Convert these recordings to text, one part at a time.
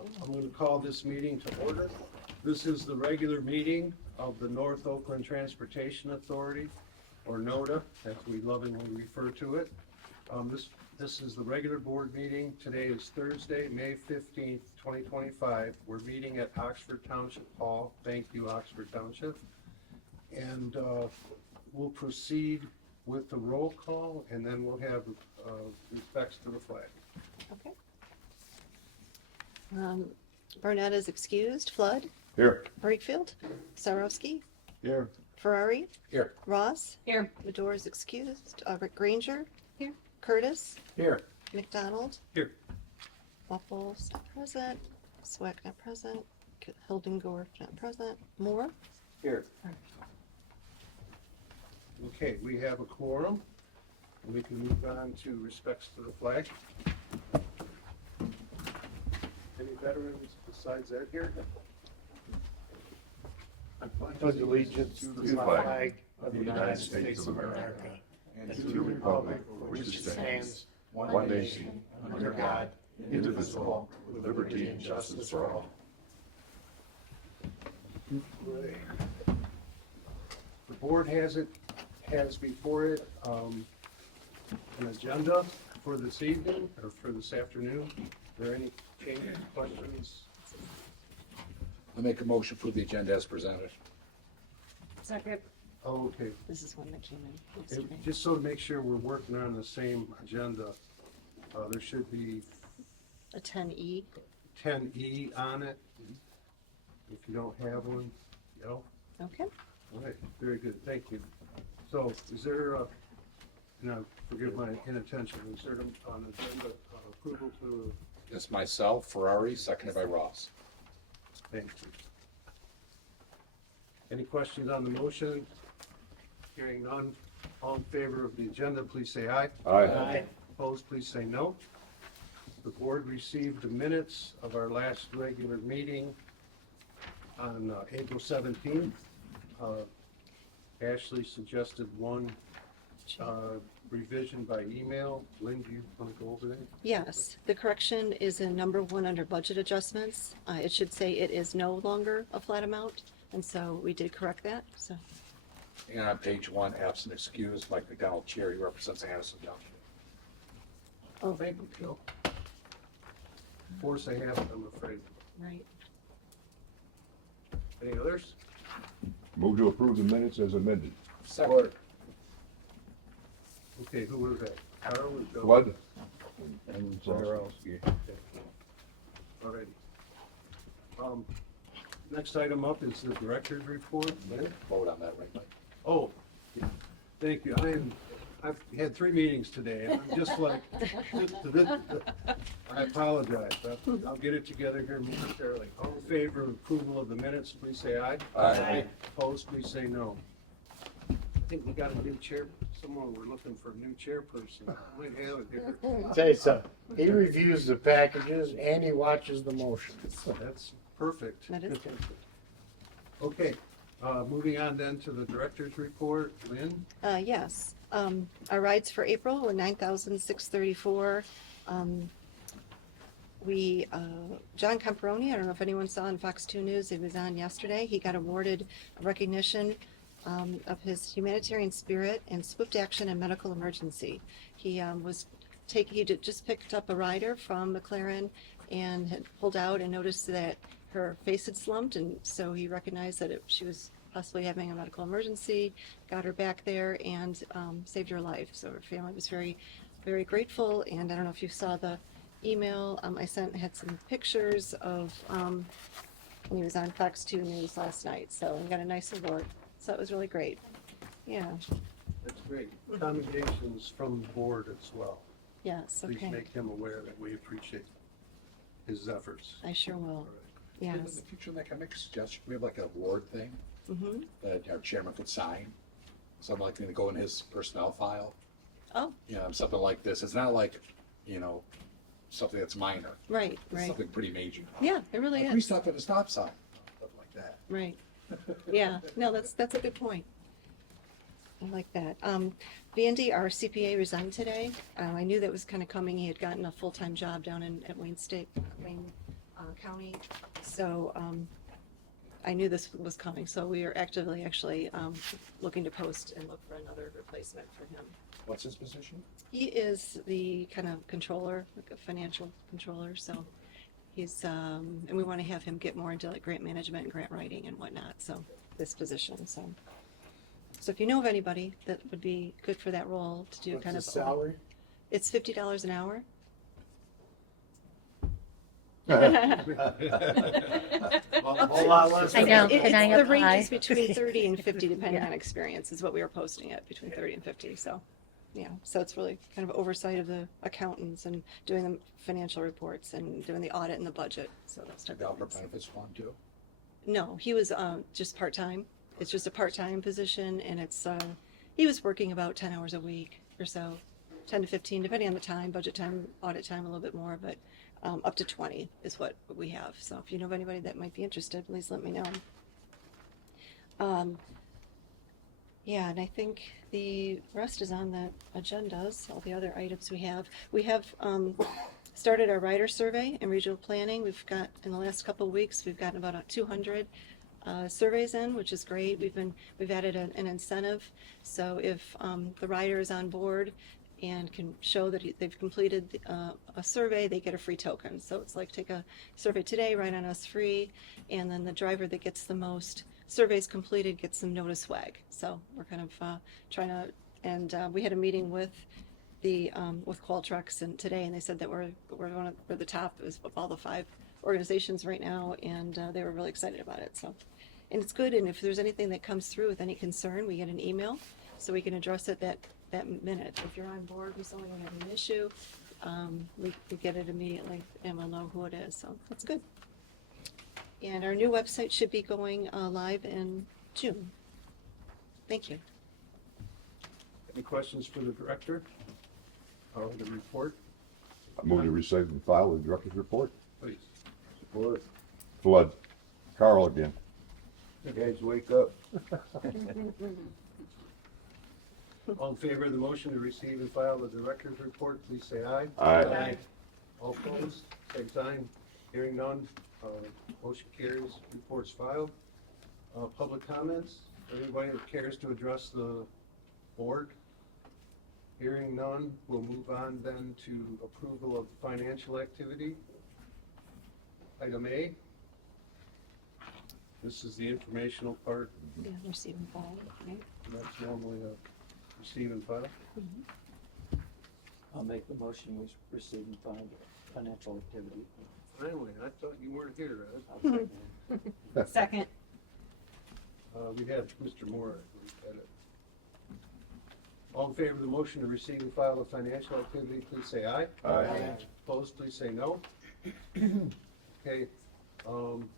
I'm going to call this meeting to order. This is the regular meeting of the North Oakland Transportation Authority, or NOTA, as we lovingly refer to it. This is the regular board meeting. Today is Thursday, May 15th, 2025. We're meeting at Oxford Township Hall. Thank you, Oxford Township. And we'll proceed with the roll call, and then we'll have respects to the flag. Okay. Burnett is excused. Flood? Here. Wakefield? Sarowski? Here. Ferrari? Here. Ross? Here. Medora is excused. Rick Granger? Here. Curtis? Here. McDonald? Here. Waffles not present. Swack not present. Hildengorf not present. Moore? Here. Okay, we have a quorum. We can move on to respects to the flag. Any veterans besides that here? I pledge allegiance to the flag of the United States of America and to the republic for which it stands, one nation, under God, indivisible, with liberty and justice for all. Great. The board has before it an agenda for this evening or for this afternoon. Are there any changes, questions? I make a motion for the agenda as presented. Second. Oh, okay. This is one that came in And yesterday. just so to make sure we're working on the same agenda, there should be A 10E. 10E on it. If you don't have one, no. Okay. All right, very good, thank you. So is there, forgive my inattention, is there an agenda approval to, It's myself, Ferrari, seconded by Ross. thank you. Any questions on the motion? Hearing none, all in favor of the agenda, please say aye. Aye. Opposed, please say no. The board received the minutes of our last regular meeting on April 17th. Ashley suggested one revision by email. Lynn, do you want to go over that? Yes, the correction is in number 1 under budget adjustments. It should say it is no longer a flat amount, and so we did correct that, so. And on page 1, absent excused, Mike McDonald, Chair, he represents Addison Township. Oh, Thank you, Phil. Of course I have it, I'm afraid. right. Any others? Move to approve the minutes as amended. Second. Okay, who was that? Carl or Joe? Flood? And Zarowski. Alrighty. Next item up is the director's report. Lynn? Vote on that, right, Mike? Oh, yeah. Thank you. I've had 3 meetings today, and I'm just like, I apologize. I'll get it together here momentarily. All in favor of approval of the minutes, please say aye. Aye. Opposed, please say no. I think we got a new chair, someone, we're looking for a new chairperson. We have it here. Tell you something, he reviews the packages and he watches the motions. That's perfect. That is Okay, moving on then to the director's report. Lynn? Yes, our rides for April were 9,634. John Camperoni, I don't know if anyone saw on Fox 2 News, it was on yesterday. He got awarded a recognition of his humanitarian spirit and swift action in medical emergency. He just picked up a rider from McLaren and had pulled out and noticed that her face had slumped, and so he recognized that she was possibly having a medical emergency, got her back there, and saved her life. So her family was very, very grateful. And I don't know if you saw the email I sent, had some pictures of when he was on Fox 2 News last night. So he got a nice award. So it was really great. Yeah. That's great. Commendations from the board as well. Yes. Please Okay. make him aware that we appreciate his efforts. I sure will. All right. In Yes. the future, Nick, I make a suggestion. We have like an award thing Mm-hmm. that our chairman could sign. Something like to go in his personnel file. Oh, Something like this. It's not like, something that's minor. right. It's Right. something pretty major. Yeah, it really Like, we is. stopped at a stop sign. Something like that. Right. Yeah, no, that's a good point. I like that. Vandy, our CPA, resigned today. I knew that was kind of coming. He had gotten a full-time job down at Wayne County. So, I knew this was coming, so we are actively actually, looking to post and look for another replacement for him. What's his position? He is the kind of controller, like a financial controller, so he's, and we want to have him get more into like grant management and grant writing and whatnot, so this position, so. So if you know of anybody that would be good for that role to do What's kind the of. salary? It's $50 an hour. A whole lot less. I know. It- Can I The range apply? is between 30 and 50, depending on experience, is what we were posting at, between 30 and 50, so. Yeah, so it's really kind of oversight of the accountants and doing the financial reports and doing the audit and the budget, so that's type The of Alpha things. benefits fund too? No, he was just part-time. It's just a part-time position, and it's, he was working about 10 hours a week or so, 10 to 15, depending on the time, budget time, audit time, a little bit more, but up to 20 is what we have. So if you know of anybody that might be interested, please let me know. Yeah, and I think the rest is on the agendas, all the other items we have. We have started our rider survey and regional planning. We've got, in the last couple of weeks, we've gotten about 200 surveys in, which is great. We've added an incentive. So if the rider is on board and can show that they've completed a survey, they get a free token. So it's like take a survey today, write on us free, and then the driver that gets the most surveys completed gets some notice swag. So we're kind of trying to, and we had a meeting with the with Qualtrics and today, and they said that we're the top of all the 5 organizations right now, and they were really excited about it. So, and it's good. And if there's anything that comes through with any concern, we get an email, so we can address it that minute. If you're on board with someone who has an issue, we get it immediately, and we'll know who it is. So that's good. And our new website should be going live in June. Thank you. Any questions for the director? Or the report, I move to receive and file the director's report. please? Support. Flood. Carl again. You guys wake up. All in favor of the motion to receive and file the director's report, please say aye. Aye. All opposed, same sign. Hearing none, motion carries, reports filed. Public comments, anybody that cares to address the board? Hearing none, we'll move on then to approval of financial activity. Item A. This is the informational part, Yeah, receive and file, right? that's normally a receive and file. I'll make the motion, we receive and find financial activity. Finally, I thought you weren't here, Ed. I'll second it. Second. We have Mr. Moore, I believe, at it. All in favor of the motion to receive and file the financial activity, please say aye. Aye. Opposed, please say no. Okay, on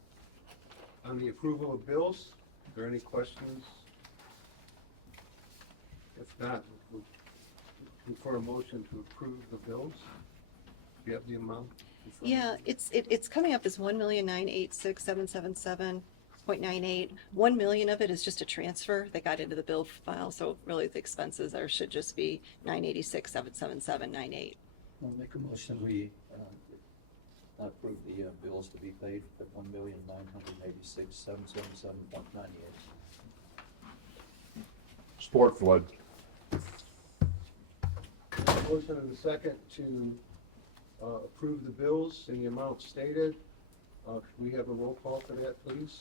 the approval of bills, are there any questions? If not, we'll look for a motion to approve the bills. Do you have the amount? in front of Yeah, you? it's coming up as 1,986,777.98. 1 million of it is just a transfer that got into the bill file, so really the expenses should just be 986,777.98. I'll make a motion, we approve the bills to be paid for $1,986,777.98. Support. Flood. Motion and a second to approve the bills in the amount stated. Could we have a roll call for that, please?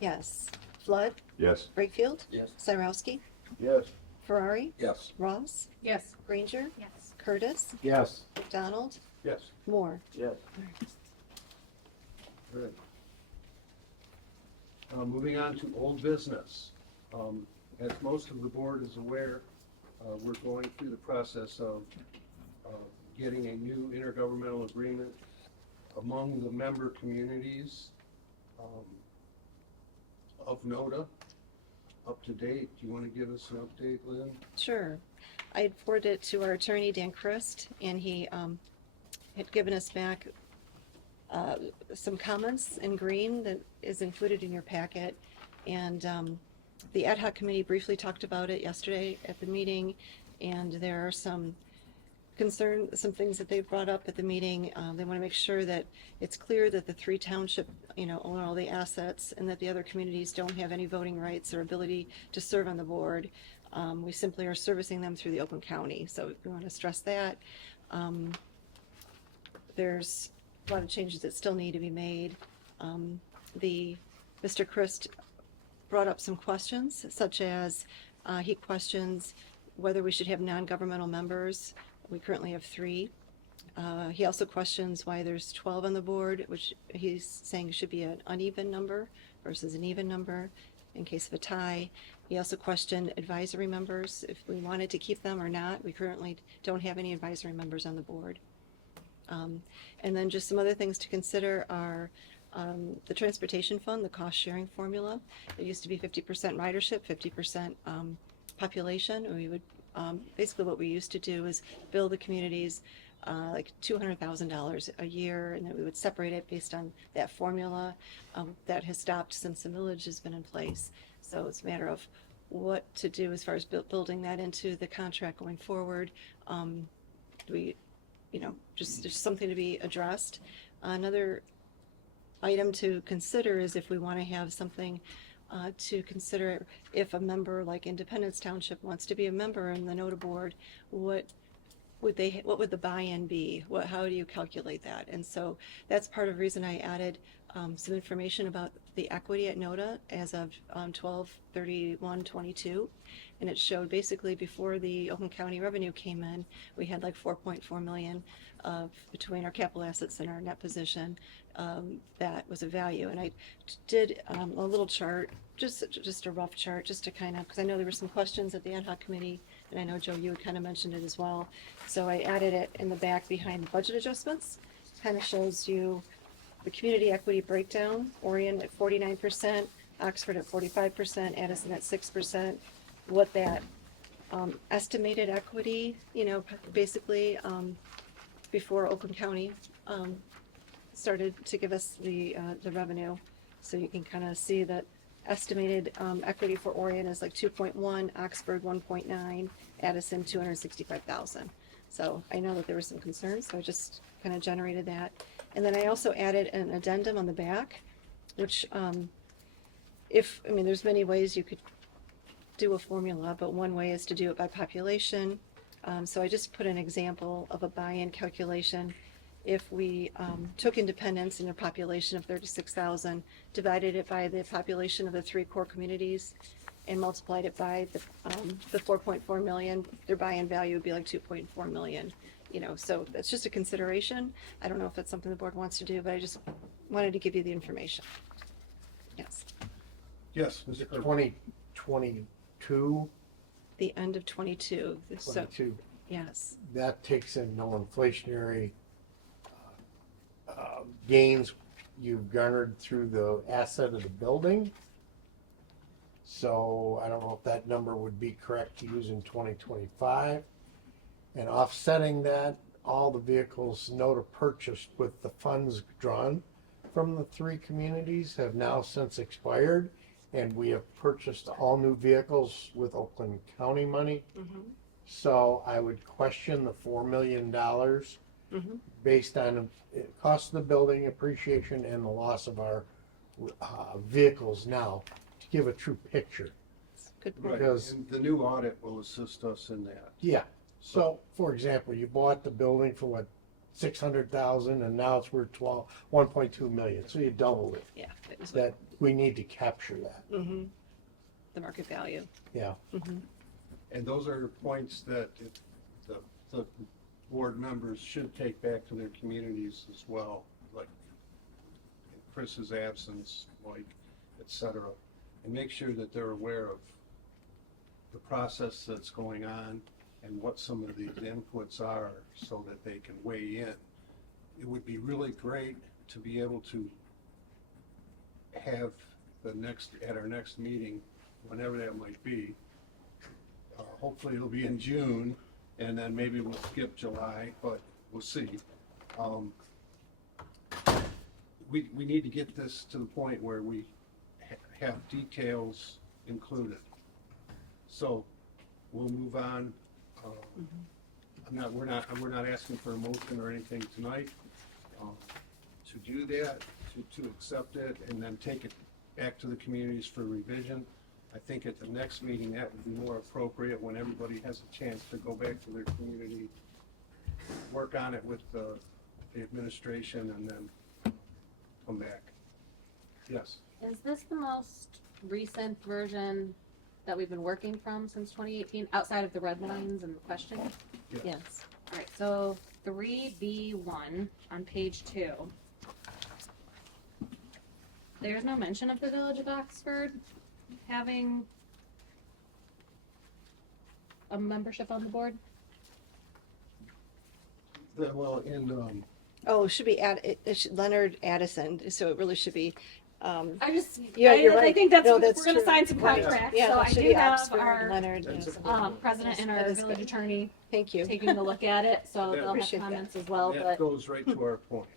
Yes. Flood, Yes. Brakefield, Yes. Cyrowski, Yes. Ferrari, Yes. Ross, Yes. Granger, Yes. Curtis, Yes. McDonald, Yes. Moore. Yes. All right. Moving on to old business. As most of the board is aware, we're going through the process of getting a new intergovernmental agreement among the member communities of NODA. Up to date, do you want to give us an update, Lynn? Sure. I had forwarded it to our attorney, Dan Christ, and he had given us back some comments in green that is included in your packet. And the ad hoc committee briefly talked about it yesterday at the meeting, and there are some some things that they brought up at the meeting. They want to make sure that it's clear that the three township, own all the assets and that the other communities don't have any voting rights or ability to serve on the board. We simply are servicing them through the Oakland County, so we want to stress that. There's a lot of changes that still need to be made. Mr. Christ brought up some questions, such as he questions whether we should have non-governmental members. We currently have 3. He also questions why there's 12 on the board, which he's saying should be an uneven number versus an even number in case of a tie. He also questioned advisory members, if we wanted to keep them or not. We currently don't have any advisory members on the board. And then just some other things to consider are the transportation fund, the cost sharing formula. It used to be 50% ridership, 50% population. And we would basically what we used to do is bill the communities like $200,000 a year, and then we would separate it based on that formula. That has stopped since the millage has been in place. So it's a matter of what to do as far as building that into the contract going forward. Just something to be addressed. Another item to consider is if we want to have something to consider if a member like Independence Township wants to be a member in the NOTA board, what would the buy-in be? How do you calculate that? And so that's part of the reason I added some information about the equity at NOTA as of 12/31/22, and it showed basically before the Oakland County revenue came in, we had like 4.4 million between our capital assets and our net position. That was a value, and I did a little chart, just a rough chart, just to kind of, because I know there were some questions at the ad hoc committee, and I know Joe, you had kind of mentioned it as well. So I added it in the back behind budget adjustments. Kind of shows you the community equity breakdown. Orion at 49%, Oxford at 45%, Addison at 6%. What that estimated equity, basically before Oakland County started to give us the revenue. So you can kind of see that estimated equity for Orion is like 2.1, Oxford 1.9, Addison 265,000. So I know that there were some concerns, so I just kind of generated that. And then I also added an addendum on the back, which there's many ways you could do a formula, but one way is to do it by population. So I just put an example of a buy-in calculation. If we took Independence in their population of 36,000, divided it by the population of the 3 core communities, and multiplied it by the 4.4 million, their buy-in value would be like 2.4 million. So that's just a consideration. I don't know if that's something the board wants to do, but I just wanted to give you the information. Yes. Yes, Was it Mr. 2022? The end of 22. So, 22. yes. That takes in no inflationary gains you've garnered through the asset of the building. So I don't know if that number would be correct to use in 2025. And offsetting that, all the vehicles NOTA purchased with the funds drawn from the 3 communities have now since expired, and we have purchased all new vehicles with Oakland County money. Mm-hmm. So I would question the $4 million based on the cost of the building, appreciation, and the loss of our vehicles now, to give a true picture. Good point. Right, Because- and the new audit will assist us in that. Yeah. So, for example, you bought the building for what, 600,000, and now it's worth 1.2 million. So you doubled it. Yeah. It was That we need to capture that. the market value. Yeah. And those are points that the board members should take back to their communities as well, like in Chris's absence, like, et cetera, and make sure that they're aware of the process that's going on and what some of these inputs are so that they can weigh in. It would be really great to be able to have at our next meeting, whenever that might be, hopefully it'll be in June, and then maybe we'll skip July, but we'll see. We need to get this to the point where we have details included. So we'll move on. we're not asking for a motion or anything tonight, to do that, to accept it, and then take it back to the communities for revision. I think at the next meeting, that would be more appropriate when everybody has a chance to go back to their community, work on it with the administration, and then come back. Yes. Is this the most recent version that we've been working from since 2018, outside of the red lines and the question? Yes. All right, so 3B1 on page 2. There's no mention of the Village of Oxford having a membership on the board. Well, in, Oh, it should be Leonard Addison, so it really should be, I just, Yeah, you're I right. think that's, No, we're that's gonna true. sign some Right. contracts, yeah, so it I should do be have Oxford, our Leonard. That's yes. a- president and That our is village good. attorney Thank you. taking a look at it, so That- they'll have Appreciate that. comments as well, that but goes right to our point.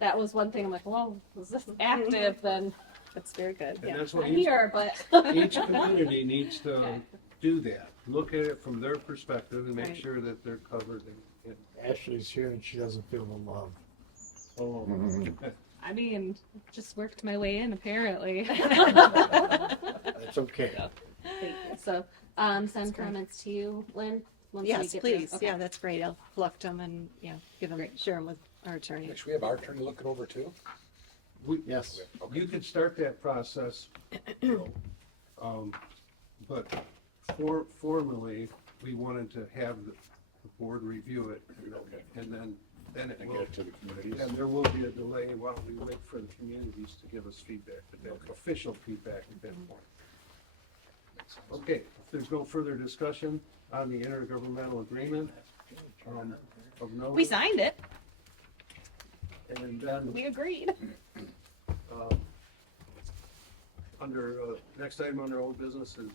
that was one thing I'm like, well, is this active, then That's very good, And yeah. that's I'm what each, here, but. each community needs to Okay. do that. Look at it from their perspective and make Right. sure that they're covered in. Ashley's here and she doesn't feel the love. Oh, I mean, just worked my way in apparently. That's okay. Thank you. So, send great. comments to you, Lynn? once we Yes, get through? please, Okay. yeah, that's great, I'll collect them and, yeah, give them, Great. share them with our attorney. Should we have our attorney look it over too? Yes. you could start that process, you know, but formally, we wanted to have the board review it, Okay. and then it And will, get it to the communities? and there will be a delay while we wait for the communities to give us feedback, official feedback at that point. Okay, if there's no further discussion on the intergovernmental agreement, of note. We signed it. And then, We agreed. next item under old business is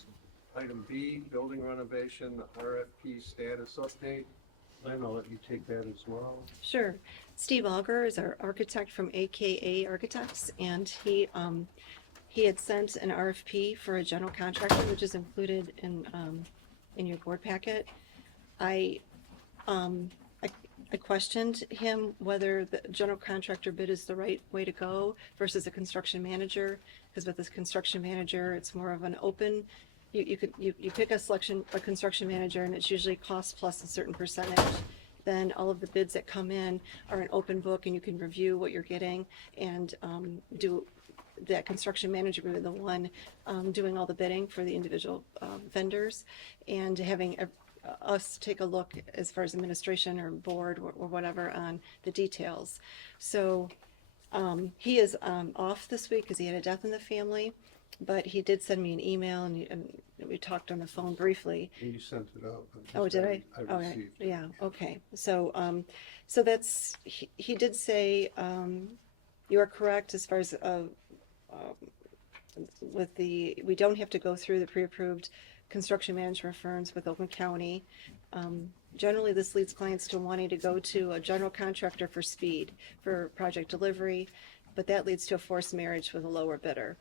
item B, building renovation, RFP status update. Lynn, I'll let you take that as well. Sure. Steve Auger is our architect from AKA Architects, and he had sent an RFP for a general contractor, which is included in your board packet. I questioned him whether the general contractor bid is the right way to go versus a construction manager, because with this construction manager, it's more of an open, you pick a construction manager, and it's usually cost plus a certain percentage. Then all of the bids that come in are an open book, and you can review what you're getting and do that construction manager will be the one doing all the bidding for the individual vendors, and having us take a look as far as administration or board or whatever on the details. So he is off this week because he had a death in the family, but he did send me an email, and we talked on the phone briefly. You sent it out. Oh, did I? I Oh, received it. yeah, okay. So, so that's, he did say, you are correct as far as, with we don't have to go through the pre-approved construction management firms with Oakland County. Generally, this leads clients to wanting to go to a general contractor for speed, for project delivery, but that leads to a forced marriage with a lower bidder.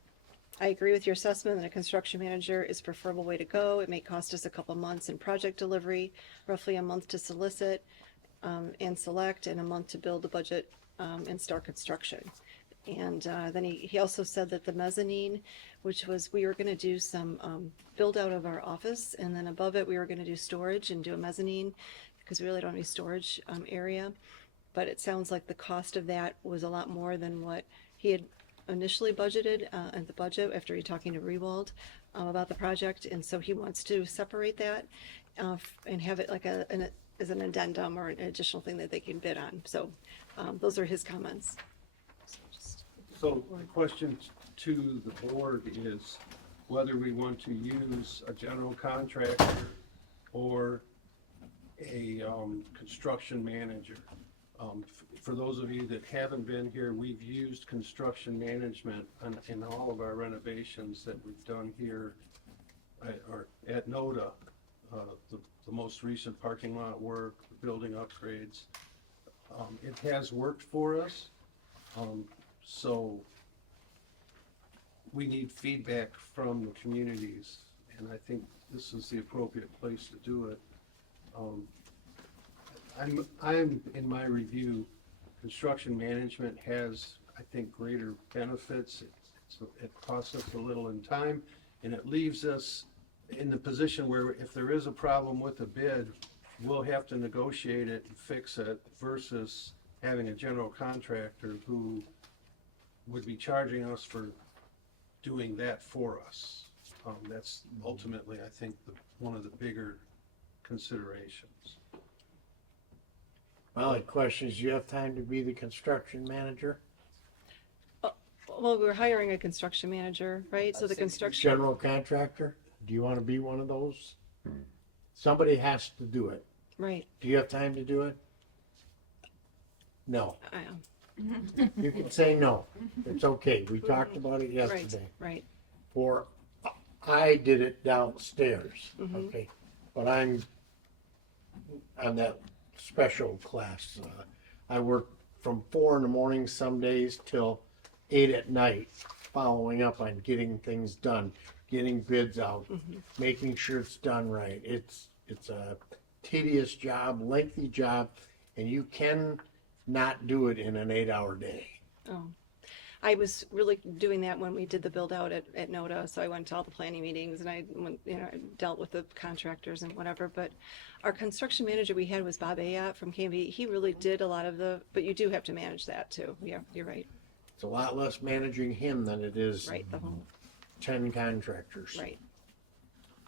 I agree with your assessment that a construction manager is preferable way to go. It may cost us a couple months in project delivery, roughly a month to solicit and select, and a month to build the budget and start construction. And then he also said that the mezzanine, which was, we were gonna do some build out of our office, and then above it, we were gonna do storage and do a mezzanine, because we really don't have any storage area. But it sounds like the cost of that was a lot more than what he had initially budgeted at the budget after he talking to Rewald about the project, and so he wants to separate that and have it like as an addendum or an additional thing that they can bid on. So those are his comments. So the question to the board is whether we want to use a general contractor or a construction manager. For those of you that haven't been here, we've used construction management in all of our renovations that we've done here at NODA, the most recent parking lot work, the building upgrades. It has worked for us. So we need feedback from the communities, and I think this is the appropriate place to do it. I'm, in my review, construction management has, I think, greater benefits. It costs us a little in time, and it leaves us in the position where if there is a problem with a bid, we'll have to negotiate it and fix it versus having a general contractor who would be charging us for doing that for us. That's ultimately, I think, one of the bigger considerations. My only question is, you have time to be the construction manager? Well, we're hiring a construction manager, right? So the construction, General contractor? Do you want to be one of those? Somebody has to do it. right, Do you have time to do it? No. I You can say no. It's okay. We talked about it right, yesterday. right, For, I did it downstairs, Mhm. okay? But I'm on that special class. I work from 4 in the morning some days till 8 at night, following up on getting things done, getting bids out, making sure it's done right. It's a tedious job, lengthy job, and you can not do it in an 8-hour day. oh. I was really doing that when we did the build out at NODA, so I went to all the planning meetings and I went, dealt with the contractors and whatever, but our construction manager we had was Bob Ayat from KMV. He really did a lot of but you do have to manage that too. Yeah, you're right, It's a lot less managing him than it is right, the whole, 10 contractors. right.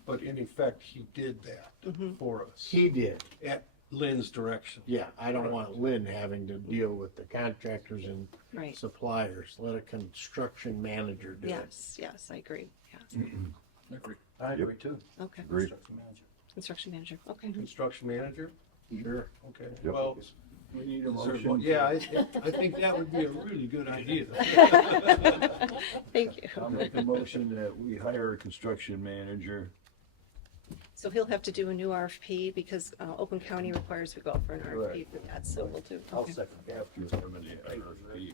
But in effect, he did that for us He did. at Lynn's direction. Yeah, I don't want Lynn having to deal with the contractors and Right. suppliers. Let a construction manager do it. Yes, yes, I agree, yes, I agree. I agree too. okay. Agreed. Construction manager, okay. Construction manager? Sure. Okay, Yep. well. We need a is there- motion. Yeah, I think that would be a really good idea. Thank you. I'll make a motion that we hire a construction manager. So he'll have to do a new RFP because Oakland County requires we go out for an RFP for that, so we'll do. I'll okay. second after terminating RFP.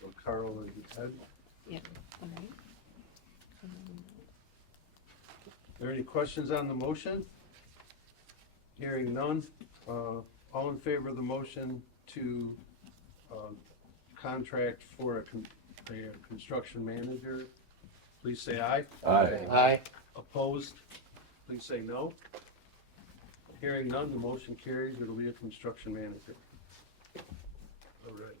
So Carl and Ed, Yeah, all right. are there any questions on the motion? Hearing none, all in favor of the motion to contract for a construction manager, please say aye. Aye. Aye. Opposed, please say no. Hearing none, the motion carries, it'll be a construction manager. All right.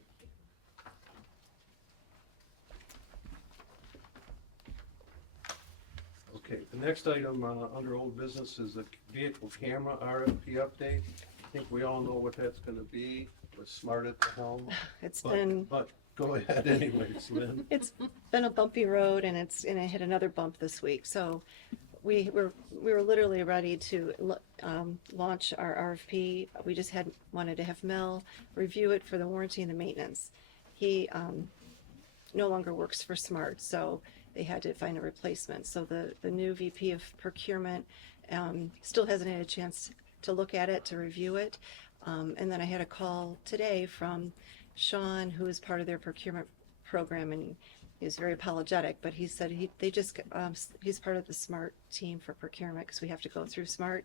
Okay, the next item under old business is the vehicle camera RFP update. I think we all know what that's gonna be, with Smart at the helm. It's But- been, But go ahead anyways, Lynn. it's been a bumpy road and it's gonna hit another bump this week, so we were literally ready to launch our RFP. We just wanted to have Mel review it for the warranty and the maintenance. He no longer works for Smart, so they had to find a replacement. So the new VP of procurement still hasn't had a chance to look at it, to review it. And then I had a call today from Sean, who is part of their procurement program, and he's very apologetic, but he said he's part of the SMART team for procurement because we have to go through SMART.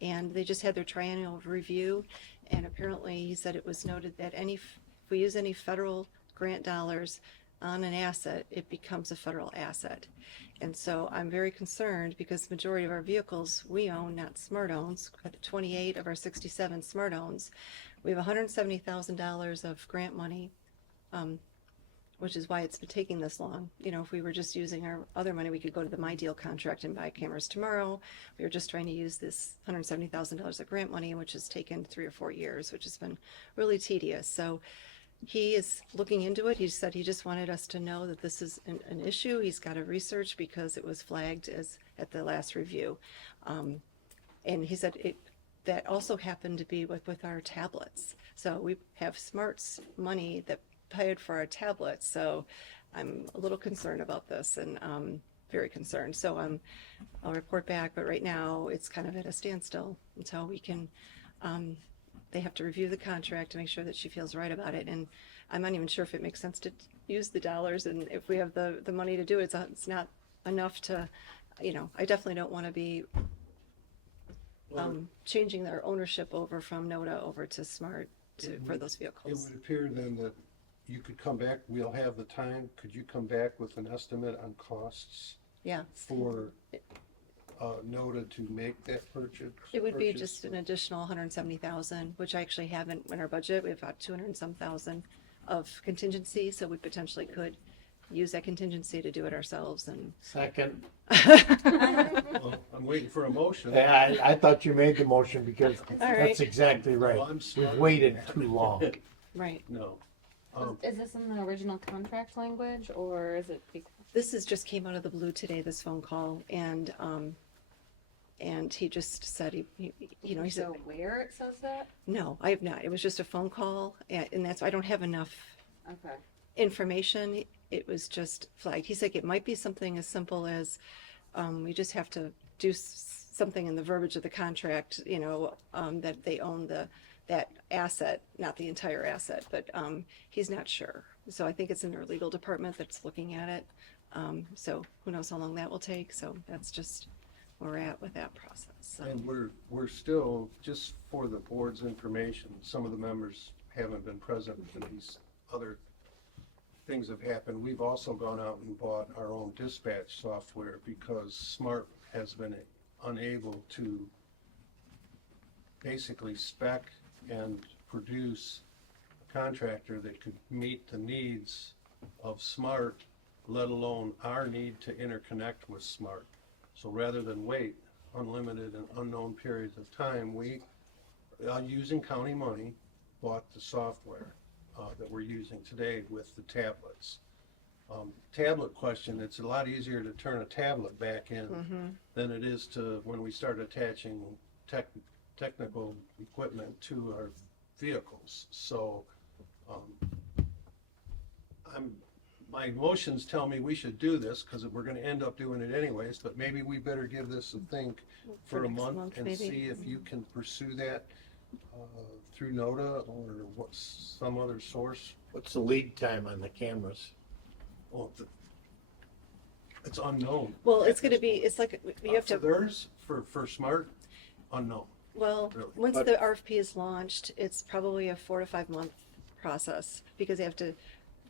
And they just had their triennial review, and apparently he said it was noted that if we use any federal grant dollars on an asset, it becomes a federal asset. And so I'm very concerned because the majority of our vehicles we own, not Smart owns, 28 of our 67 Smart owns. We have $170,000 of grant money, which is why it's been taking this long. You know, if we were just using our other money, we could go to the My Deal contract and buy cameras tomorrow. We were just trying to use this $170,000 of grant money, which has taken 3 or 4 years, which has been really tedious. So he is looking into it. He said he just wanted us to know that this is an issue. He's got to research because it was flagged as at the last review. And he said that also happened to be with our tablets. So we have Smart's money that paid for our tablets. So I'm a little concerned about this and very concerned. So I'll report back. But right now it's kind of at a standstill until we can they have to review the contract to make sure that she feels right about it. And I'm not even sure if it makes sense to use the dollars. And if we have the money to do it, it's not enough to, I definitely don't want to be changing their ownership over from NODA over to Smart for those It vehicles. would appear then that you could come back, we'll have the time, could you come back with an estimate on costs Yeah, for NODA to make that purchase? it would be just an additional 170,000, which I actually haven't in our budget. We have about 200 and some thousand of contingency, so we potentially could use that contingency to do it ourselves and. Second. Well, I'm waiting for a motion. I thought you made the motion because right. that's exactly right. Well, I'm sorry. We've waited too long. Right. No. Is this in the original contract language, or is it? This is just came out of the blue today, this phone call, and he just said he said, So where it says that? no, I have not. It was just a phone call, and that's, I don't have enough Okay. information. It was just flagged. He said it might be something as simple as, we just have to do something in the verbiage of the contract, that they own that asset, not the entire asset, but, he's not sure. So I think it's in their legal department that's looking at it. So who knows how long that will take. So that's just where we're at with that process. So. And we're still, just for the board's information, some of the members haven't been present and these other things have happened. We've also gone out and bought our own dispatch software because Smart has been unable to basically spec and produce a contractor that could meet the needs of Smart, let alone our need to interconnect with Smart. So rather than wait unlimited and unknown periods of time, we, using county money, bought the software that we're using today with the tablets. Tablet question, it's a lot easier to turn a tablet back in than it is to when we start attaching technical equipment to our vehicles. So my emotions tell me we should do this because we're going to end up doing it anyways, but maybe we better give this a think for a next month and maybe. see if you can pursue that through NODA or what's some other source. What's the lead time on the cameras? Well, it's unknown. Well, it's going to be, it's like, you have For to, theirs, for Smart, unknown. well, Really? once But- the RFP is launched, it's probably a 4 to 5 month process because they have to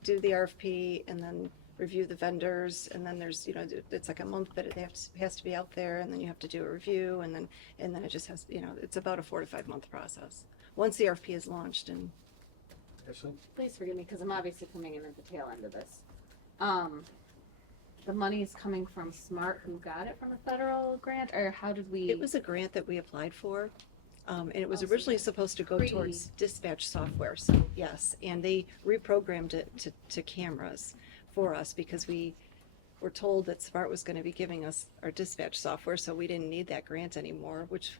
do the RFP and then review the vendors, and then there's, it's like a month that it has to be out there, and then you have to do a review, and then it just has, it's about a 4 to 5 month process. Once the RFP is launched and. Ashley? Please forgive me because I'm obviously coming in at the tail end of this. The money is coming from Smart, who got it from a federal grant, or how did we? It was a grant that we applied for, and it was Oh, so originally it's supposed to go free. towards dispatch software, so yes, and they reprogrammed it to cameras for us because we were told that Smart was gonna be giving us our dispatch software, so we didn't need that grant anymore, which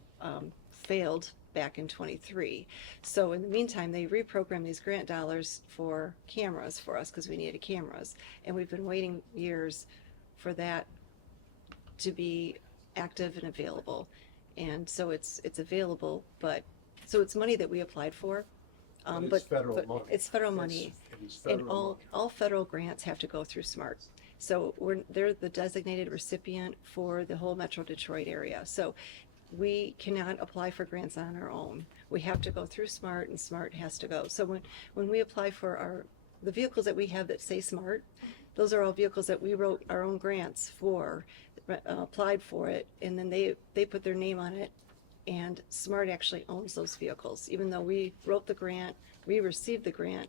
failed back in '23. So in the meantime, they reprogrammed these grant dollars for cameras for us because we needed cameras, and we've been waiting years for that to be active and available. And so it's available, but, so it's money that we applied for. But it's federal money. It's federal money. It's And federal money. all federal grants have to go through SMART. So they're the designated recipient for the whole Metro Detroit area. So we cannot apply for grants on our own. We have to go through SMART, and SMART has to go. So when we apply for the vehicles that we have that say SMART, those are all vehicles that we wrote our own grants for, applied for it, and then they put their name on it, and SMART actually owns those vehicles. Even though we wrote the grant, we received the grant,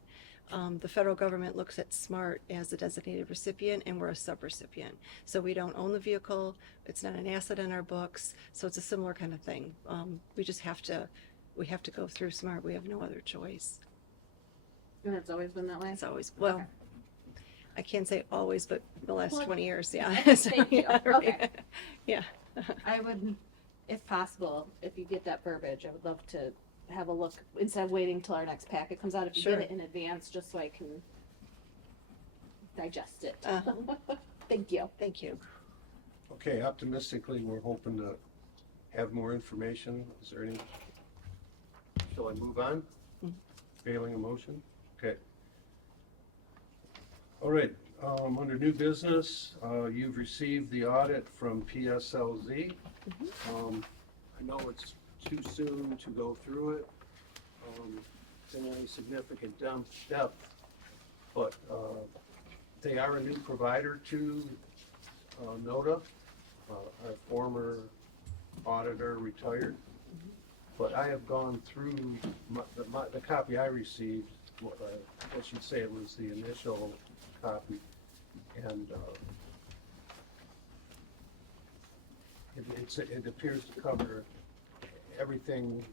the federal government looks at SMART as the designated recipient, and we're a subrecipient. So we don't own the vehicle, it's not an asset in our books, so it's a similar kind of thing. We just have to go through SMART, we have no other choice. And it's always been that way? It's always, well, Okay. I can't say always, but the last Well, 20 years, yeah. Thank you. Yeah, Okay. Yeah. I would, if possible, if you get that verbiage, I would love to have a look, instead of waiting till our next packet comes out, if you Sure. get it in advance, just so I can digest it. Uh-huh. Thank you. Thank you. Okay, optimistically, we're hoping to have more information. Is there any? Shall I move on? Mhm. Failing a motion? Okay. All right, under new business, you've received the audit from PSLZ. I know it's too soon to go through it, in any significant depth, but, they are a new provider to, NODA. Our former auditor retired, but I have gone through the copy I received, I guess you'd say it was the initial copy, and, it appears to cover everything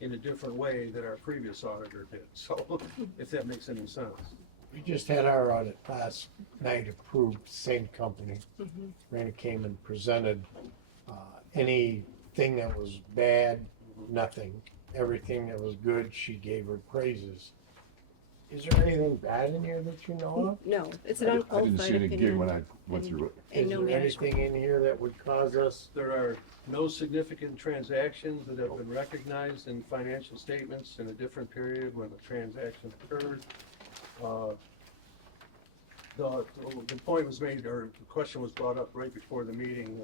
in a different way that our previous auditor did, so if that makes any sense. We just had our audit last night approved, same company. Randy came and presented, anything that was bad, nothing. Everything that was good, she gave her praises. Is there anything bad in here that you know of? No, it's an I didn't unqualified see any good when opinion. I went through it. And no Is there management. anything in here that would cause us, There are no significant transactions that have been recognized in financial statements in a different period when the transaction occurred. The point was made, or the question was brought up right before the meeting.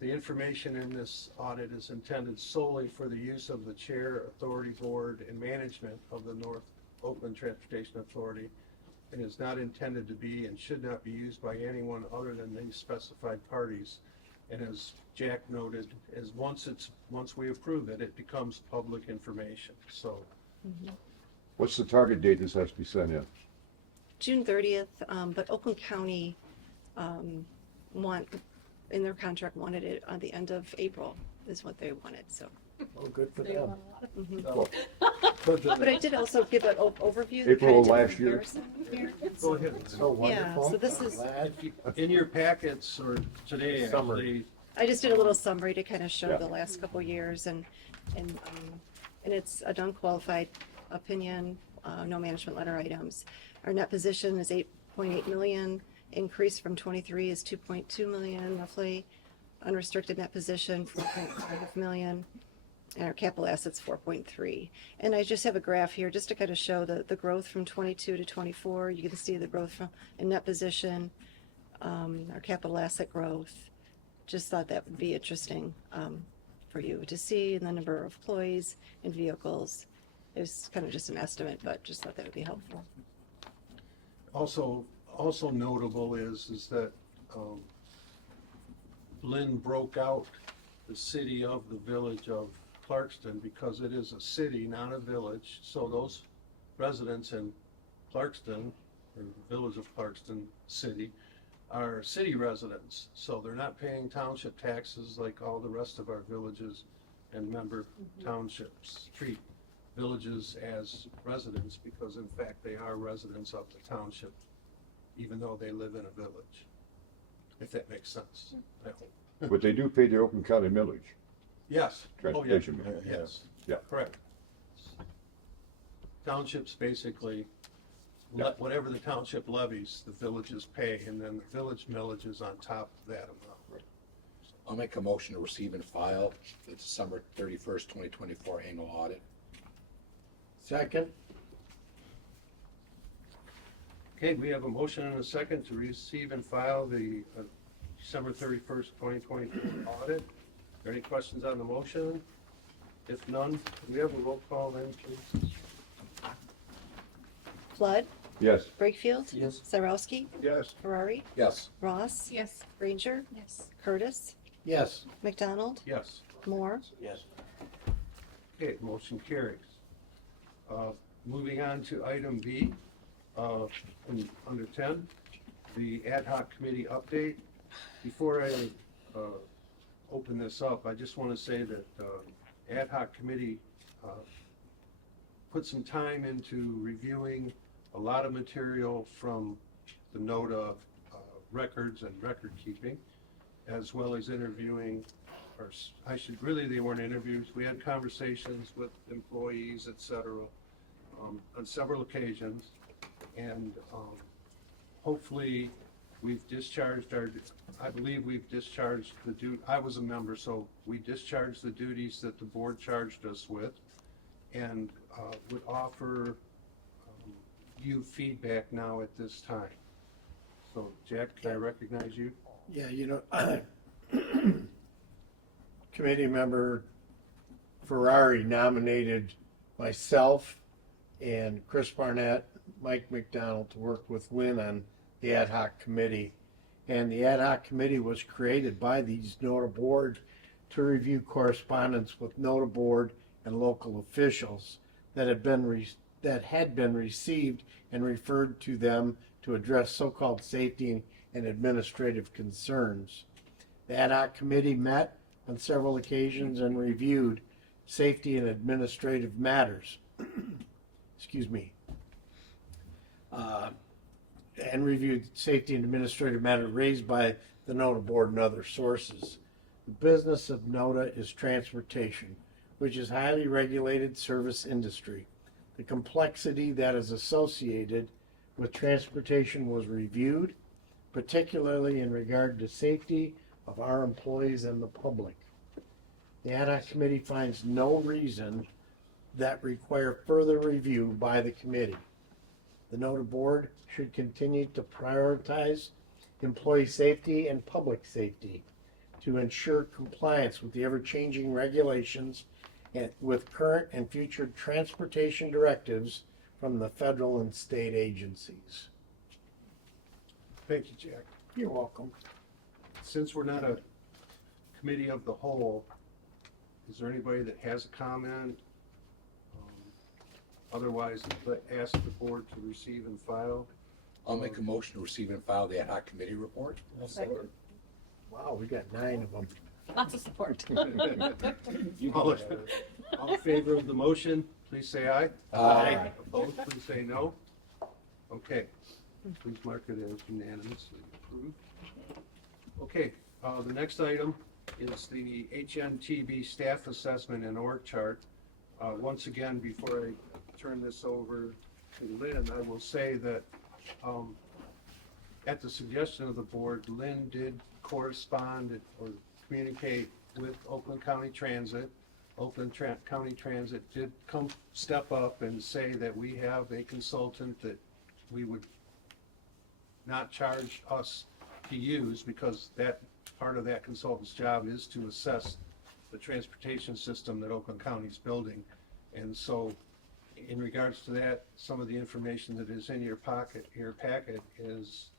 The information in this audit is intended solely for the use of the chair, authority board, and management of the North Oakland Transportation Authority, and is not intended to be and should not be used by anyone other than these specified parties. And as Jack noted, once we approve it, it becomes public information, so. What's the target date this has to be sent in? June 30th, but Oakland County, in their contract, wanted it on the end of April, is what they wanted, so. oh, good for They them. want a lot of- Mhm. But But I did also give an overview. April of kind last year. comparison here. Go ahead. So Yeah, wonderful. so this is- Glad. In your packets, or today, Summary. actually, I just did a little summary to kind of show Yeah. the last couple years, and it's an unqualified opinion, no management letter items. Our net position is 8.8 million, increase from 23 is 2.2 million roughly. Unrestricted net position, 4.5 million, and our capital assets, 4.3. And I just have a graph here just to kind of show the growth from 22 to 24. You can see the growth in net position, our capital asset growth. Just thought that would be interesting for you to see, and the number of employees and vehicles. It was kind of just an estimate, but just thought that would be helpful. also notable is that Lynn broke out the city of the village of Clarkston because it is a city, not a village. So those residents in Clarkston, or the village of Clarkston City, are city residents. So they're not paying township taxes like all the rest of our villages and member townships treat villages as residents, because in fact they are residents of the township, even though they live in a village, if that makes sense. I hope. But they do pay their Oakland County millage. Yes. Oh, yeah. Transportation millage. Yes. Yeah. Correct. Townships basically, Yeah. whatever the township levies, the villages pay, and then the village millage is on top of that amount. I'll make a motion to receive and file the December 31st, 2024 annual audit. Second, Okay, we have a motion and a second to receive and file the December 31st, 2024 audit. Are there any questions on the motion? If none, can we have a roll call then, please? Flood, Yes. Brakefield. Yes. Cyrowski, Yes. Ferrari, Yes. Ross. Yes. Granger, Yes. Curtis, yes. McDonald, Yes. Moore. Yes. Okay, motion carries. Moving on to item B, under 10, the ad hoc committee update. Before I open this up, I just want to say that ad hoc committee put some time into reviewing a lot of material from the NODA records and record keeping, as well as interviewing, or really they weren't interviews, we had conversations with employees, et cetera, on several occasions, and hopefully we've discharged I believe we've discharged I was a member, so we discharged the duties that the board charged us with, and would offer you feedback now at this time. So Jack, can I recognize you? Yeah, committee member Ferrari nominated myself and Chris Barnett, Mike McDonald to work with Lynn on the ad hoc committee. And the ad hoc committee was created by these NOTA board to review correspondence with NOTA board and local officials that had been received and referred to them to address so-called safety and administrative concerns. The ad hoc committee met on several occasions and reviewed safety and administrative matters. Excuse me. And reviewed safety and administrative matters raised by the NOTA board and other sources. The business of NOTA is transportation, which is highly regulated service industry. The complexity that is associated with transportation was reviewed, particularly in regard to safety of our employees and the public. The ad hoc committee finds no reason that require further review by the committee. The NOTA board should continue to prioritize employee safety and public safety to ensure compliance with the ever-changing regulations and with current and future transportation directives from the federal and state agencies. Thank you, Jack. You're welcome. Since we're not a committee of the whole, is there anybody that has a comment? Otherwise, ask the board to receive and file. I'll make a motion to receive and file the ad hoc committee report. Wow, we got 9 of them. Lots of support. All in favor of the motion, please say aye. Aye. Opposed, please say no. Okay, please mark it as unanimously approved. Okay, the next item is the HNTB staff assessment and org chart. Once again, before I turn this over to Lynn, I will say that at the suggestion of the board, Lynn did correspond or communicate with Oakland County Transit. County Transit did step up and say that we have a consultant that we would not charge us to use, because that part of that consultant's job is to assess the transportation system that Oakland County is building. And so in regards to that, some of the information that is in your packet is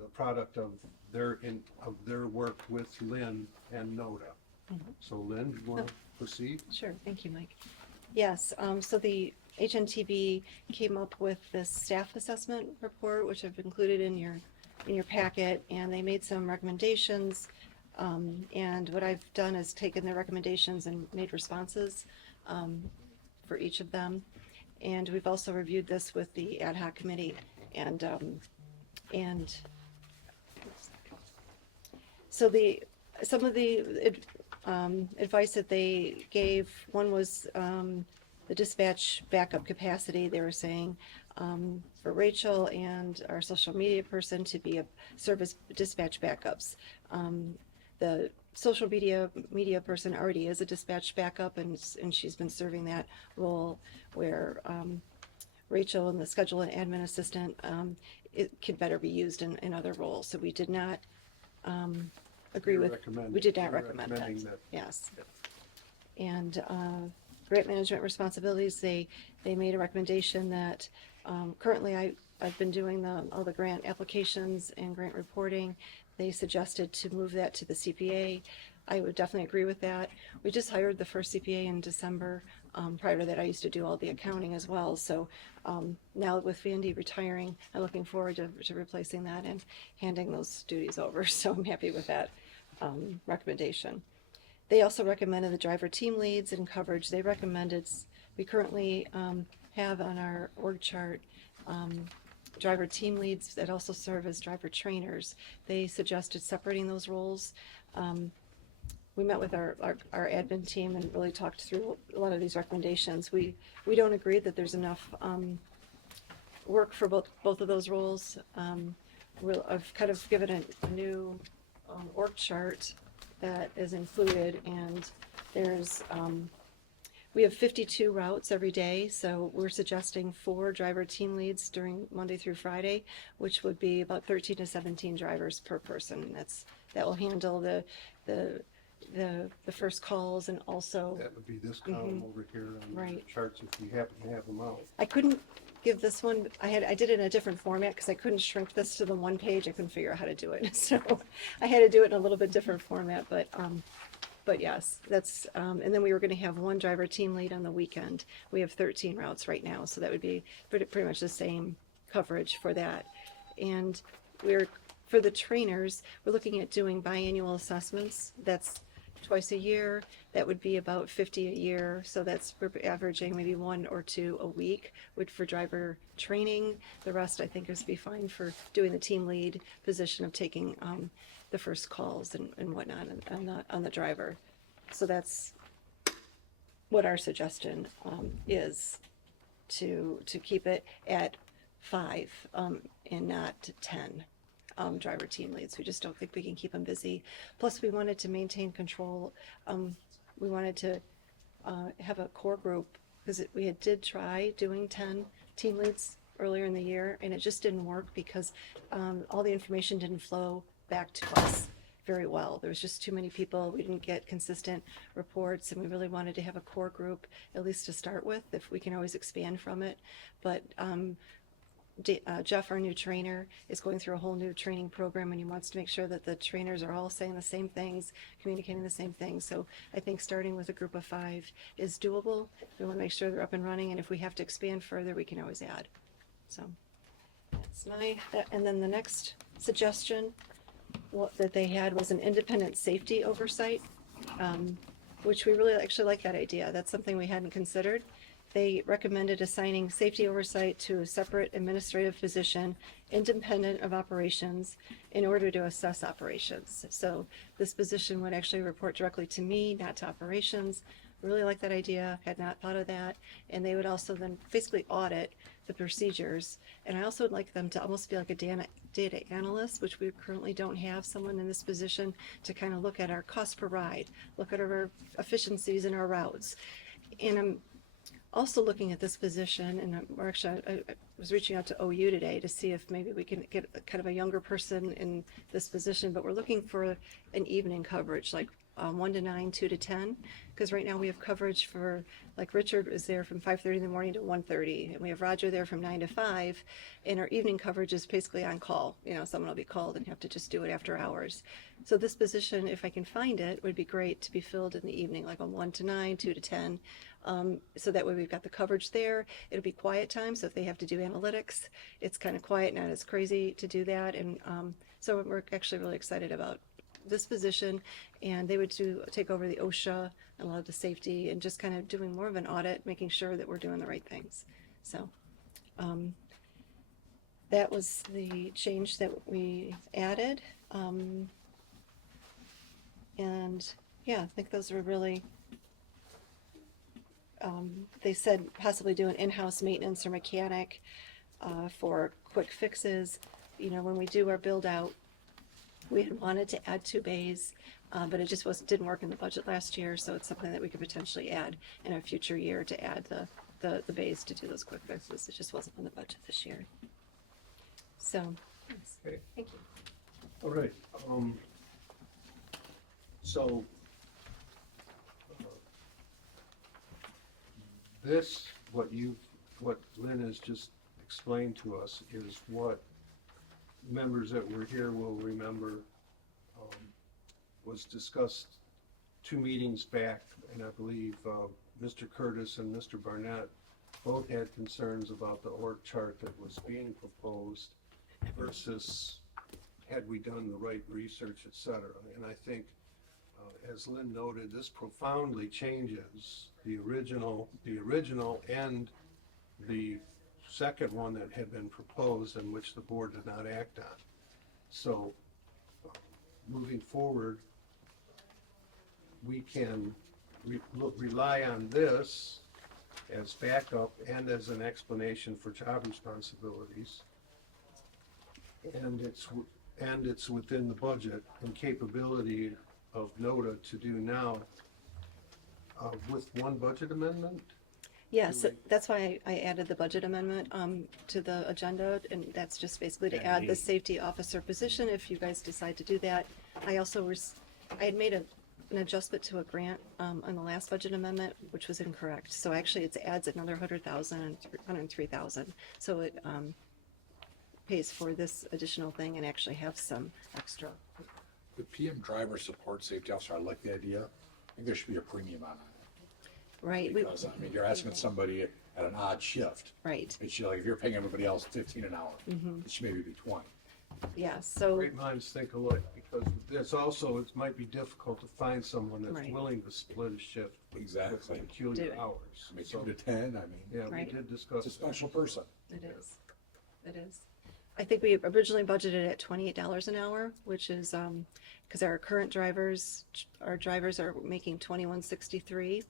the product of their work with Lynn and NOTA. So Lynn, you want to proceed? Sure, thank you, Mike. Yes, so the HNTB came up with this staff assessment report, which I've included in your packet, and they made some recommendations. And what I've done is taken their recommendations and made responses for each of them. And we've also reviewed this with the ad hoc committee, and so some of the advice that they gave, one was the dispatch backup capacity. They were saying for Rachel and our social media person to be a service dispatch backups. The social media person already is a dispatch backup, and she's been serving that role, where Rachel and the schedule and admin assistant, it could better be used in other roles. So we did not agree with, we did not recommend that. Yes. And grant management responsibilities, they made a recommendation that currently I've been doing all the grant applications and grant reporting. They suggested to move that to the CPA. I would definitely agree with that. We just hired the first CPA in December. Prior to that, I used to do all the accounting as well. So now with Vandy retiring, I'm looking forward to replacing that and handing those duties over. So I'm happy with that recommendation. They also recommended the driver team leads and coverage. They recommended, we currently have on our org chart driver team leads that also serve as driver trainers. They suggested separating those roles. We met with our admin team and really talked through a lot of these recommendations. We don't agree that there's enough work for both of those roles. I've kind of given a new org chart that is included, and there's we have 52 routes every day, so we're suggesting 4 driver team leads during Monday through Friday, which would be about 13 to 17 drivers per person. That will handle the the first calls and also, That would be this column over here on the Right. charts if we happen to have them out. I couldn't give this one, I did it in a different format because I couldn't shrink this to the one page. I couldn't figure out how to do it. So I had to do it in a little bit different format, but yes, that's, and then we were gonna have one driver team lead on the weekend. We have 13 routes right now, so that would be pretty much the same coverage for that. And for the trainers, we're looking at doing biannual assessments. That's twice a year. That would be about 50 a year. So that's, we're averaging maybe 1 or 2 a week for driver training. The rest I think is be fine for doing the team lead position of taking the first calls and whatnot on the driver. So that's what our suggestion is, to keep it at 5 and not 10 driver team leads. We just don't think we can keep them busy. Plus, we wanted to maintain control. We wanted to have a core group because we did try doing 10 team leads earlier in the year, and it just didn't work because all the information didn't flow back to us very well. There was just too many people. We didn't get consistent reports, and we really wanted to have a core group, at least to start with, if we can always expand from it. But Jeff, our new trainer, is going through a whole new training program, and he wants to make sure that the trainers are all saying the same things, communicating the same things. So I think starting with a group of 5 is doable. We want to make sure they're up and running, and if we have to expand further, we can always add. So that's and then the next suggestion that they had was an independent safety oversight, which we really actually like that idea. That's something we hadn't considered. They recommended assigning safety oversight to a separate administrative position, independent of operations, in order to assess operations. So this position would actually report directly to me, not to operations. Really like that idea, had not thought of that. And they would also then basically audit the procedures. And I also would like them to almost be like a data analyst, which we currently don't have someone in this position to kind of look at our cost per ride, look at our efficiencies in our routes. And I'm also looking at this position, and we're actually, I was reaching out to OU today to see if maybe we can get kind of a younger person in this position, but we're looking for an evening coverage, like 1 to 9, 2 to 10, because right now we have coverage for, like Richard is there from 5:30 in the morning to 1:30, and we have Roger there from 9 to 5, and our evening coverage is basically on call. You know, someone will be called and have to just do it after hours. So this position, if I can find it, would be great to be filled in the evening, like a 1 to 9, 2 to 10. So that way we've got the coverage there. It'll be quiet time, so if they have to do analytics, it's kind of quiet, not as crazy to do that. And so we're actually really excited about this position, and they would take over the OSHA and a lot of the safety and just kind of doing more of an audit, making sure that we're doing the right things. So that was the change that we added. And yeah, I think those were really, they said possibly do an in-house maintenance or mechanic for quick fixes. You know, when we do our build out, we had wanted to add 2 bays, but it just didn't work in the budget last year, so it's something that we could potentially add in a future year to add the bays to do those quick fixes. It just wasn't in the budget this year. So, yes. Okay. Thank you. All right, so this, what Lynn has just explained to us is what members that were here will remember was discussed 2 meetings back, and I believe Mr. Curtis and Mr. Barnett both had concerns about the org chart that was being proposed versus had we done the right research, et cetera. And I think, as Lynn noted, this profoundly changes the original and the second one that had been proposed and which the board did not act on. So moving forward, we can rely on this as backup and as an explanation for job responsibilities. And it's within the budget and capability of NODA to do now with one budget amendment. Yes, that's why I added the budget amendment to the agenda, and that's just basically to add the safety officer position if you guys decide to do that. I also I had made an adjustment to a grant, on the last budget amendment, which was incorrect. So actually it adds another 103,000. So it, pays for this additional thing and actually have some extra. The PM driver support safety officer, I like the idea. I think there should be a premium on it. Right, Because, I mean, you're asking somebody at an odd shift. right, It should, like, if you're paying everybody else 15 an hour, it should maybe be 20. yeah, so, Great minds think alike, because it's also, it might be difficult to find someone that's Right. willing to split a shift with Exactly. peculiar Do it. hours. I mean, So, 2 to 10, I mean, yeah, we Right. did discuss. it's a special person. it is, it is. I think we originally budgeted at $28 an hour, which is, because our current drivers, our drivers are making $21.63.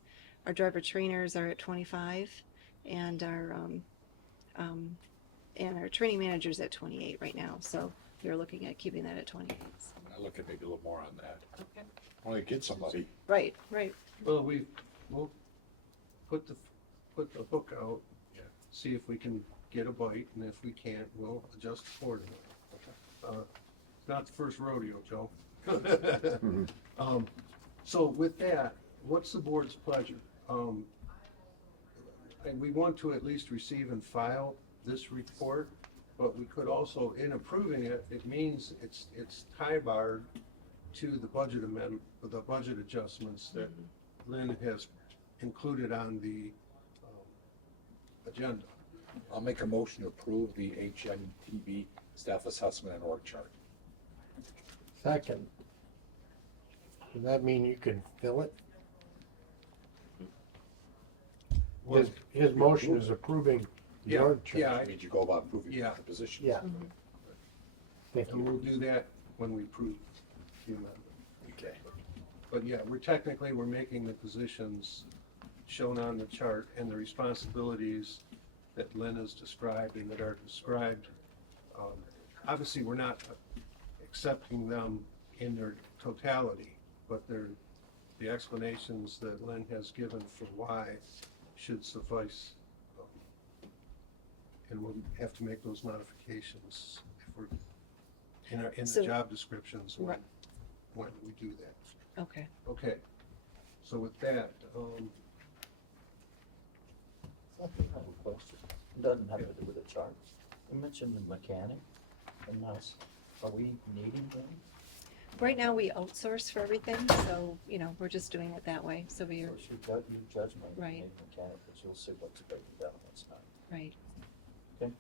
Our driver trainers are at 25, and our training manager's at 28 right now. So we're looking at keeping that at 28. I look at maybe a little more on that. Okay. I want to get somebody. Right, right. Well, we'll put the hook out, Yeah. see if we can get a bite, and if we can't, we'll adjust accordingly. It's not the first rodeo, Joe. So with that, what's the board's pleasure? And we want to at least receive and file this report, but we could also, in approving it, it means it's tie-barred to the budget amendment, the budget adjustments that Lynn has included on the agenda. I'll make a motion to approve the HNTB staff assessment and org chart. Second. Does that mean you can fill it? His motion is approving the Yeah, org chart. yeah, I mean, you go about approving Yeah. the position. Yeah. Thank and you. we'll do that when we approve the amendment. Okay. But yeah, we're making the positions shown on the chart and the responsibilities that Lynn has described and that are described. Obviously, we're not accepting them in their totality, but the explanations that Lynn has given for why should suffice. And we'll have to make those modifications if we're in the So- job descriptions Right. when we do that. Okay. Okay, so with that, I have a question. It doesn't have to do with the chart. You mentioned the mechanic, and now, are we needing them? Right now, we outsource for everything, so, we're just doing it that way. So we are, So it's your judgment, you Right. need a mechanic, but you'll see what's breaking down, what's not. right. Okay?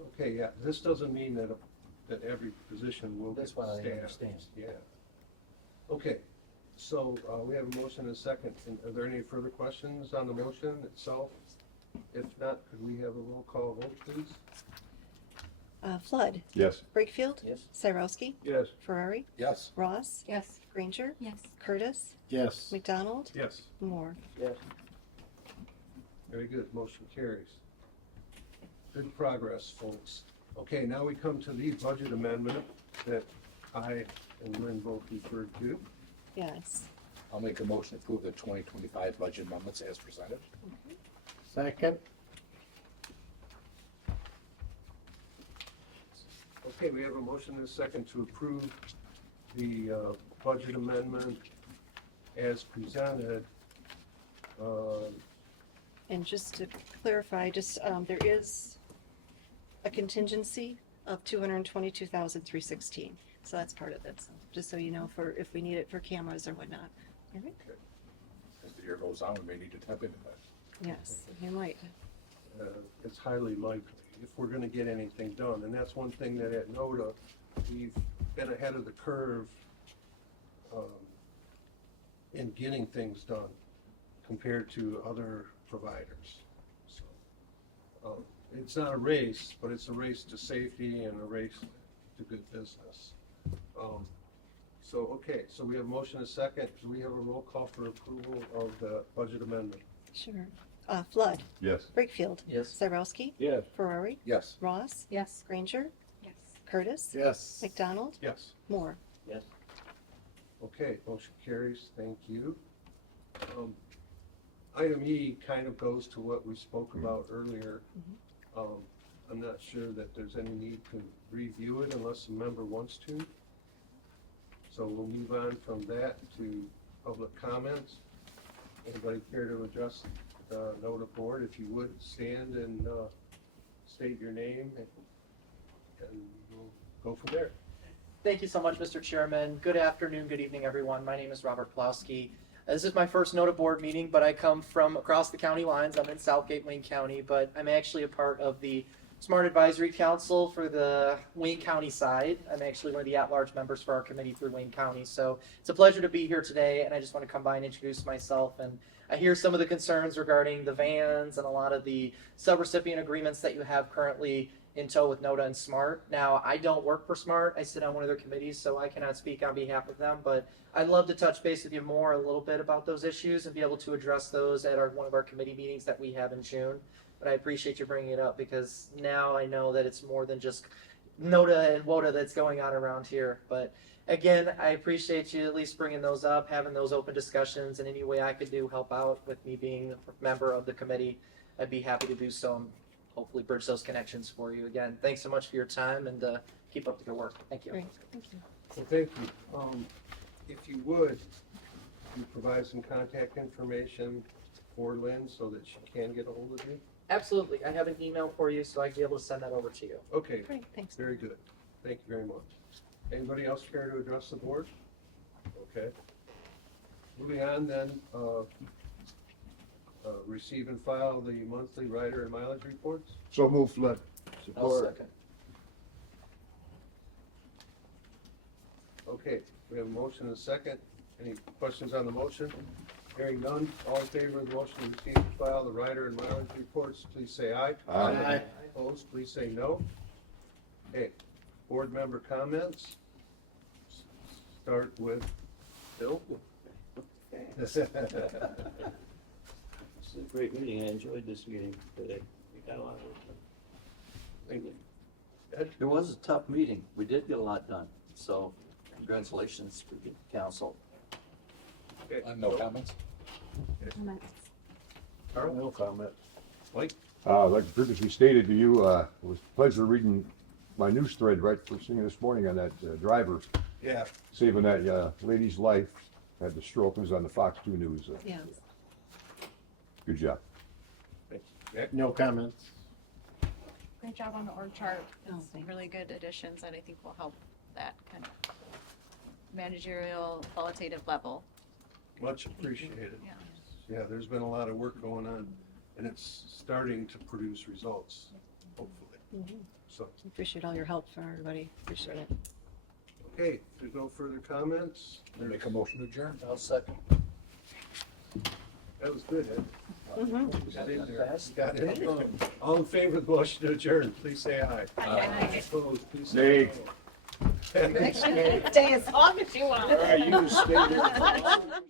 okay, yeah, this doesn't mean that every position will get That's what I staffed. understand. Yeah. Okay, so we have a motion and a second. And are there any further questions on the motion itself? If not, could we have a roll call vote, please? Flood, Yes. Brakefield, Yes? Cyrowski, Yes. Ferrari, Yes. Ross, Yes. Granger, Yes. Curtis, Yes. McDonald, Yes. Moore. Yes. Very good, motion carries. Good progress, folks. Okay, now we come to the budget amendment that I and Lynn both referred to. Yes. I'll make a motion to approve the 2025 budget amendments as presented. Second. Okay, we have a motion and a second to approve the budget amendment as presented. And just to clarify, there is a contingency of $222,316. So that's part of it, so just so you know, for if we need it for cameras or whatnot. All right? As the year goes on, we may need to tap into that. Yes, you might. It's highly likely if we're gonna get anything done. And that's one thing that at NODA, we've been ahead of the curve in getting things done compared to other providers. So, it's not a race, but it's a race to safety and a race to good business. Okay, so we have motion and a second. Do we have a roll call for approval of the budget amendment? Sure. Flood, Yes. Brakefield, Yes. Cyrowski, Yes. Ferrari, Yes. Ross, Yes. Granger, Yes. Curtis, Yes. McDonald, Yes. Moore. Yes. Okay, motion carries, thank you. Item E kind of goes to what we spoke about earlier. I'm not sure that there's any need to review it unless a member wants to. So we'll move on from that to public comments. Anybody care to address the NODA board? If you would, stand and state your name, and we'll go from there. Thank you so much, Mr. Chairman. Good afternoon, good evening, everyone. My name is Robert Plowski. This is my first NODA board meeting, but I come from across the county lines. I'm in Southgate, Wayne County, but I'm actually a part of the Smart Advisory Council for the Wayne County side. I'm actually one of the at-large members for our committee through Wayne County. So it's a pleasure to be here today, and I just want to come by and introduce myself. And I hear some of the concerns regarding the vans and a lot of the subrecipient agreements that you have currently in tow with NODA and SMART. Now, I don't work for SMART. I sit on one of their committees, so I cannot speak on behalf of them, but I'd love to touch base with you more a little bit about those issues and be able to address those at one of our committee meetings that we have in June. But I appreciate you bringing it up because now I know that it's more than just NODA and WODA that's going on around here. But again, I appreciate you at least bringing those up, having those open discussions, and any way I could do help out with me being a member of the committee, I'd be happy to do so and hopefully bridge those connections for you. Again, thanks so much for your time, and keep up the good work. Thank you. Great, thank you. Well, thank you. If you would, you provide some contact information for Lynn so that she can get a hold of you? Absolutely. I have an email for you, so I'd be able to send that over to you. Okay, Great, thanks. very good. Thank you very much. Anybody else care to address the board? Okay. Moving on then, receive and file the monthly rider and mileage reports. So move, Flynn. I'll second. Okay, we have a motion and a second. Any questions on the motion? Hearing none, all in favor of the motion to receive and file the rider and mileage reports, please say aye. Aye. Opposed, please say no. Okay, board member comments. Start with Bill. This is a great meeting. I enjoyed this meeting today. We got a lot of work done. Thank you. It was a tough meeting. We did get a lot done. So congratulations to the council. Okay, No comments? Carl? No comment. Mike? Like previously stated to you, it was a pleasure reading my news thread right first thing this morning on that driver Yeah. saving that lady's life. Had the stroke. It was on the Fox 2 News. Yeah. Good job. No comments. Great job on the org chart. Oh, It's thanks. really good additions and I think will help that kind of managerial qualitative level. Much appreciated. Yeah. Yeah, there's been a lot of work going on, and it's starting to produce results, hopefully. Mhm. So, Appreciate all your help for everybody. Appreciate it. okay, if there's no further comments, I'll make a motion to adjourn. I'll second. that was good, Ed. Got Stay it there. fast. Got it. All in favor of the motion to adjourn, please say aye. Aye. Opposed, please say Nay. no. Stay as long as you want. All right, you stay there.